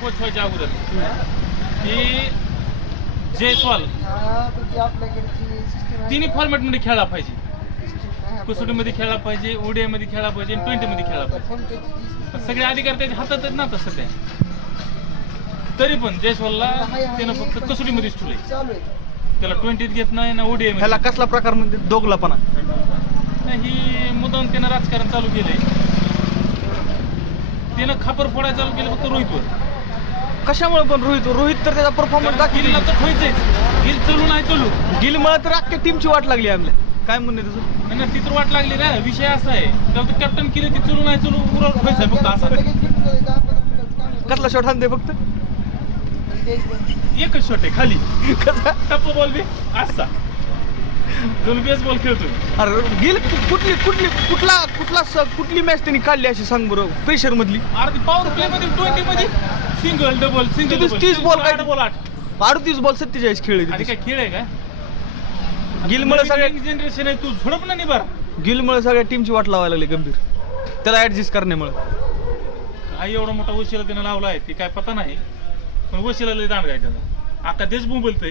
Coach व्हायच्या अगोदर? की जयस्वाल तिन्ही फॉर्मॅटमध्ये खेळला पाहिजे. कसोटीमध्ये खेळला पाहिजे ओडीआयमध्ये खेळला पाहिजे ट्वेंटी मध्ये खेळला पाहिजे. सगळे अधिकार त्याच्या हातात आहेत ना आता सध्या. तरी पण जयस्वालला त्यानं फक्त कसोटीमध्येच ठेवलंय. त्याला ट्वेंटीत घेत नाही ना ओडीआय ह्याला कसला प्रकार म्हणजे दोगलापणा? नाही, ही मुद्दाम त्यानं राजकारण चालू केलंय. त्यानं खापर फोडायला चालू केलं फक्त रोहितवर. कशामुळे पण रोहित रोहित तर त्याचा परफॉर्मन्स गिलला दाखवला तर व्हायचंच गिल चलू नाही चलू. गिलमुळे तर अख्ख्या टीमची वाट लागली आमल्या काय म्हणणे तुझं नाही ना ती तर वाट लागली ना. विषय असा आहे. तर कॅप्टन केले ती चलू नाही चलू उरा व्हायचंय फक्त असा. कसला शॉट आणते फक्त? एकच शॉट आहे खाली. कसा? टप्प बॉल बी असा. दोन बेस बॉल खेळतोय. अरे गिल कु- कुठली कुठली कुठला कुठला स- कुठली मॅच त्यांनी काढली अशी सांग बरं प्रेशर मधली? अर्धी पॉवर प्ले मध्ये ट्वेंटी मध्ये. सिंगल डबल सिंगल तीस- तीस ball काय- बॉल आठ. अडतीस बॉल सत्तेचाळीस खेळले आधी काय खेळ आहे का? गिलमुळे सगळ्या जनरेशन आहे तू झोडप ना निभार. गिलमुळे सगळ्या टीमची वाट लावायला लागली गंभीर. त्याला ऍडजस्ट करण्यामुळे. आई एवढा मोठा वशिला त्यानं लावला आहे ती काय पता नाही. पण वशिला लय दांड आहे त्याचा आता देश बोंबलतय.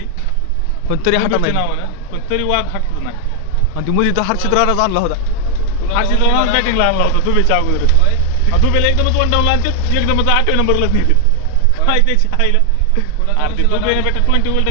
पण तरी हाता नाही. नावानं पण तरी वाघ हटत नाही. आणि ती मध्ये तर हर्षित राणाच आणला होता. हर्षित राणा बॅटिंगला आणला होता दुबेच्या अगोदर दुबेला एकदमच वन डाऊनला आणि ते एकदमच आठव्या नंबरलाच नेते काय त्याची आईला. अरे दुबेने बेटा ट्वेंटी वर्ल्ड